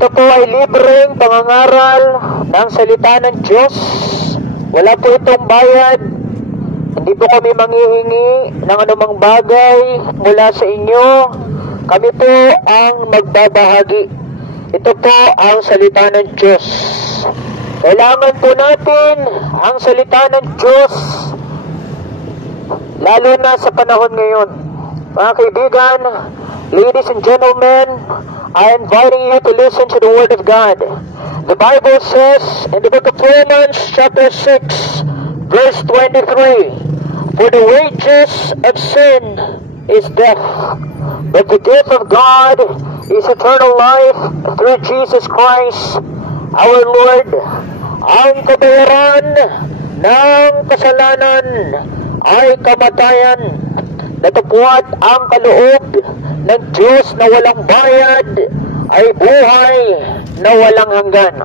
Ito po ay libreng pangangaral ng salita ng Diyos. Wala po itong bayad. Hindi po kami manghihingi ng anumang bagay mula sa inyo. Kami po ang magbabahagi. Ito po ang salita ng Diyos. Kailangan po natin ang salita ng Diyos, lalo na sa panahon ngayon. Mga kaibigan, ladies and gentlemen, I am inviting you to listen to the Word of God. The Bible says in the book of Romans chapter 6, verse 23, "For the wages of sin is death, but the gift of God is eternal life through Jesus Christ, our Lord." Ang kabayaran ng kasalanan ay kamatayan. Natupad ang kaloob ng Diyos na walang bayad ay buhay na walang hanggan.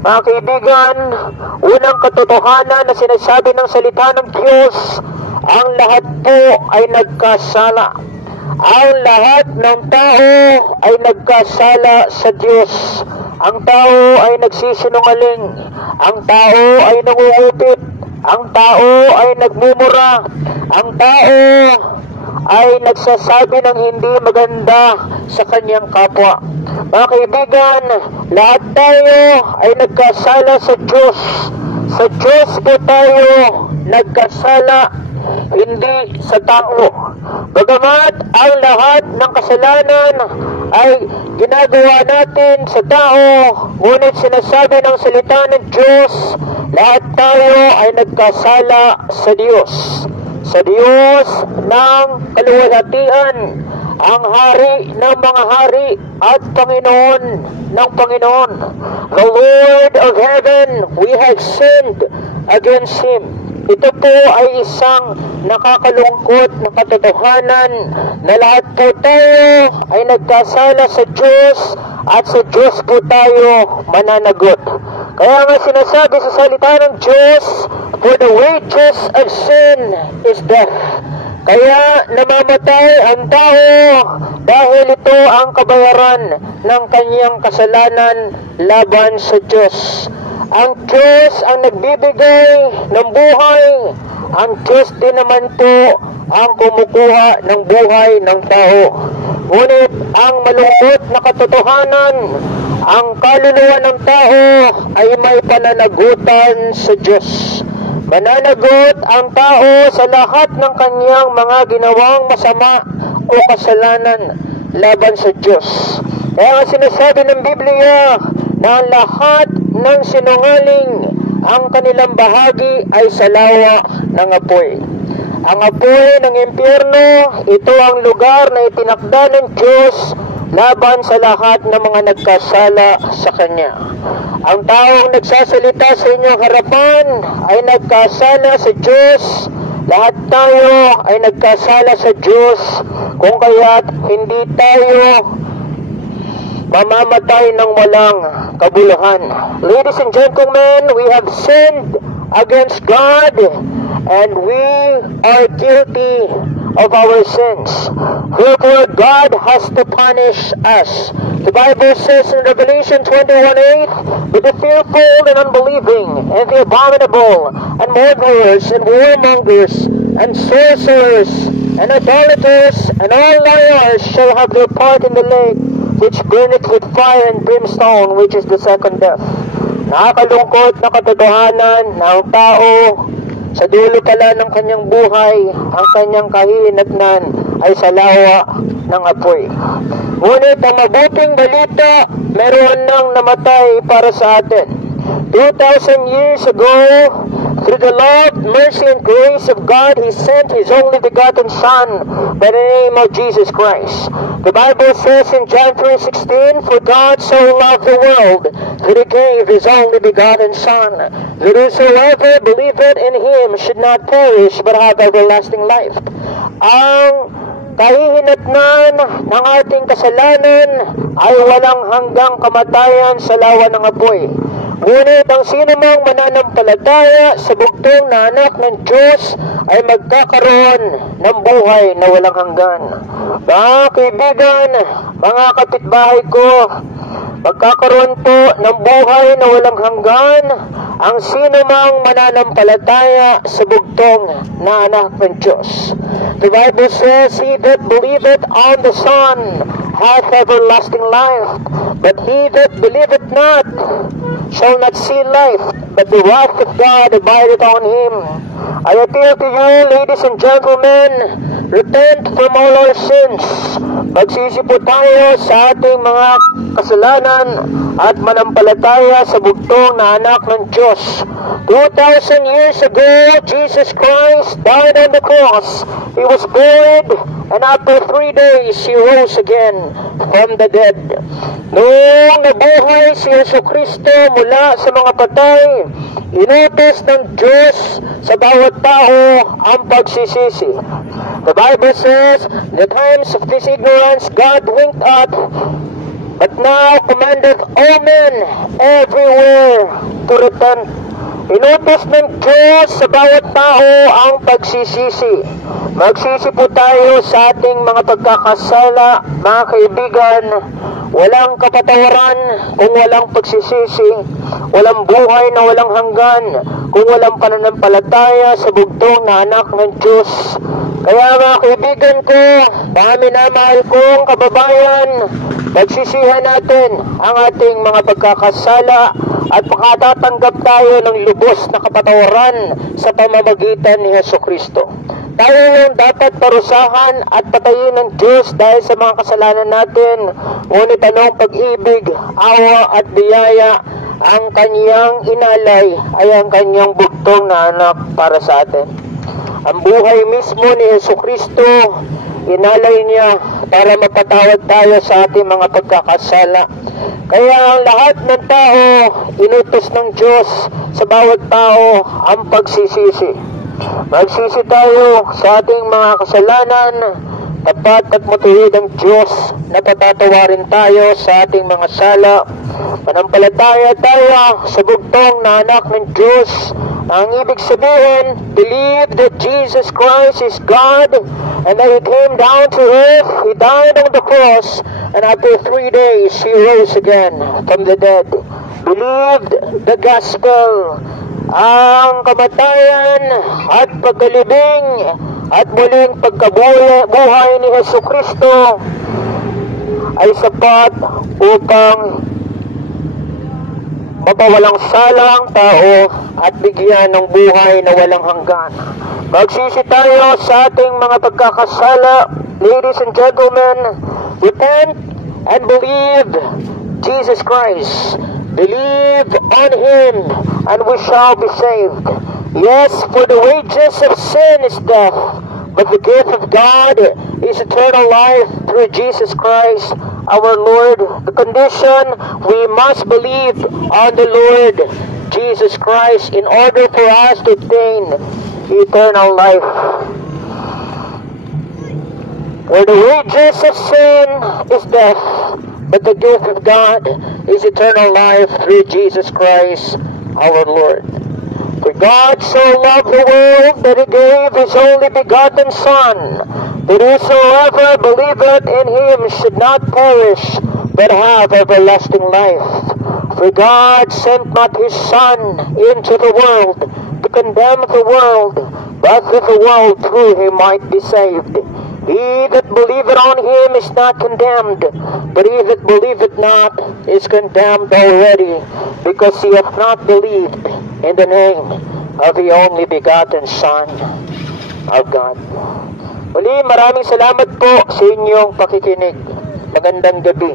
Mga kaibigan, unang katotohanan na sinasabi ng salita ng Diyos, ang lahat po ay nagkasala. Ang lahat ng tao ay nagkasala sa Diyos. Ang tao ay nagsisinungaling. Ang tao ay nangungupit. Ang tao ay nagmumura. Ang tao ay nagsasabi ng hindi maganda sa kanyang kapwa. Mga kaibigan, lahat tayo ay nagkasala sa Diyos. Sa Diyos po tayo nagkasala, hindi sa tao. Bagamat ang lahat ng kasalanan ay ginagawa natin sa tao, ngunit sinasabi ng salita ng Diyos, lahat tayo ay nagkasala sa Diyos. Sa Diyos ng kaluwalhatian, ang hari ng mga hari at Panginoon ng Panginoon. The Lord of heaven, we have sinned against Him. Ito po ay isang nakakalungkot na katotohanan na lahat po tayo ay nagkasala sa Diyos at sa Diyos po tayo mananagot. Kaya nga sinasabi sa salita ng Diyos, "For the wages of sin is death." Kaya namamatay ang tao dahil ito ang kabayaran ng kanyang kasalanan laban sa Diyos. Ang Diyos ang nagbibigay ng buhay. Ang Diyos din naman po ang kumukuha ng buhay ng tao. Ngunit ang malungkot na katotohanan, ang kaluluwa ng tao ay may pananagutan sa Diyos. Mananagot ang tao sa lahat ng kanyang mga ginawang masama o kasalanan laban sa Diyos. Kaya sinasabi ng Biblia na ang lahat ng sinungaling, ang kanilang bahagi ay sa lawa ng apoy. Ang apoy ng impyerno, ito ang lugar na itinakda ng Diyos laban sa lahat ng mga nagkasala sa Kanya. Ang taong nagsasalita sa inyong harapan ay nagkasala sa Diyos. Lahat tayo ay nagkasala sa Diyos, kung kaya't hindi tayo mamamatay ng walang kabuluhan. Ladies and gentlemen, we have sinned against God and we are guilty of our sins. Therefore, God has to punish us. The Bible says in Revelation 21:8, "But the fearful and unbelieving, and the abominable, and murderers, and warmongers, and sorcerers, and idolaters, and all liars shall have their part in the lake, which burneth with fire and brimstone, which is the second death." Nakakalungkot na katotohanan na ang tao, sa dulo pala ng kanyang buhay, ang kanyang kahihinatnan ay sa lawa ng apoy. Ngunit ang mabuting balita, meron nang namatay para sa atin. 2,000 years ago, through the love, mercy, and grace of God, He sent His only begotten Son by the name of Jesus Christ. The Bible says in John 3:16, "For God so loved the world that He gave His only begotten Son, that whosoever believeth in Him should not perish but have everlasting life." Ang kahihinatnan ng ating kasalanan ay walang hanggang kamatayan sa lawa ng apoy. Ngunit ang sinumang mananampalataya sa bugtong na anak ng Diyos ay magkakaroon ng buhay na walang hanggan. Mga kaibigan, mga kapitbahay ko, magkakaroon po ng buhay na walang hanggan ang sino mang mananampalataya sa bugtong na anak ng Diyos. The Bible says, "He that believeth on the Son hath everlasting life, but he that believeth not shall not see life, but the wrath of God abideth on him." I appeal to you, ladies and gentlemen, repent from all our sins. Magsisi po tayo sa ating mga kasalanan at manampalataya sa bugtong na anak ng Diyos. 2,000 years ago, Jesus Christ died on the cross. He was buried, and after 3 days, He rose again from the dead. Noong nabuhay si Jesucristo mula sa mga patay, inutos ng Diyos sa bawat tao ang pagsisisi. The Bible says, "The times of this ignorance God winked at, but now commandeth all men everywhere to repent." Inutos ng Diyos sa bawat tao ang pagsisisi. Magsisi po tayo sa ating mga pagkakasala, mga kaibigan. Walang kapatawaran kung walang pagsisisi. Walang buhay na walang hanggan kung walang pananampalataya sa bugtong na anak ng Diyos. Kaya mga kaibigan ko, mga minamahal kong kababayan, pagsisihan natin ang ating mga pagkakasala at makatatanggap tayo ng lubos na kapatawaran sa pamamagitan ni Jesucristo. Tayo yung dapat parusahan at patayin ng Diyos dahil sa mga kasalanan natin, ngunit anong pag-ibig, awa at biyaya ang kanyang inalay ay ang kanyang bugtong na anak para sa atin. Ang buhay mismo ni Jesucristo, inalay niya para mapatawad tayo sa ating mga pagkakasala. Kaya ang lahat ng tao, inutos ng Diyos sa bawat tao ang pagsisisi. Magsisi tayo sa ating mga kasalanan, tapat at matuwid ang Diyos na patatawarin tayo sa ating mga sala. Manampalataya tayo sa bugtong na anak ng Diyos. Ang ibig sabihin, believe that Jesus Christ is God and that He came down to earth, He died on the cross, and after 3 days, He rose again from the dead. Believe the gospel. Ang kamatayan at pagkalibing at muling pagkabuhay ni Jesucristo ay sapat upang mapawalang salang tao at bigyan ng buhay na walang hanggan. Magsisi tayo sa ating mga pagkakasala. Ladies and gentlemen, repent and believe Jesus Christ. Believe on Him and we shall be saved. Yes, for the wages of sin is death, but the gift of God is eternal life through Jesus Christ our Lord. The condition, we must believe on the Lord Jesus Christ in order for us to obtain eternal life. For the wages of sin is death, but the gift of God is eternal life through Jesus Christ our Lord. For God so loved the world that He gave His only begotten Son, that whosoever believeth in Him should not perish, but have everlasting life. For God sent not His Son into the world to condemn the world, but that the world through Him might be saved. He that believeth on Him is not condemned, but he that believeth not is condemned already, because he hath not believed in the name of the only begotten Son of God. Muli, maraming salamat po sa inyong pakikinig. Magandang gabi.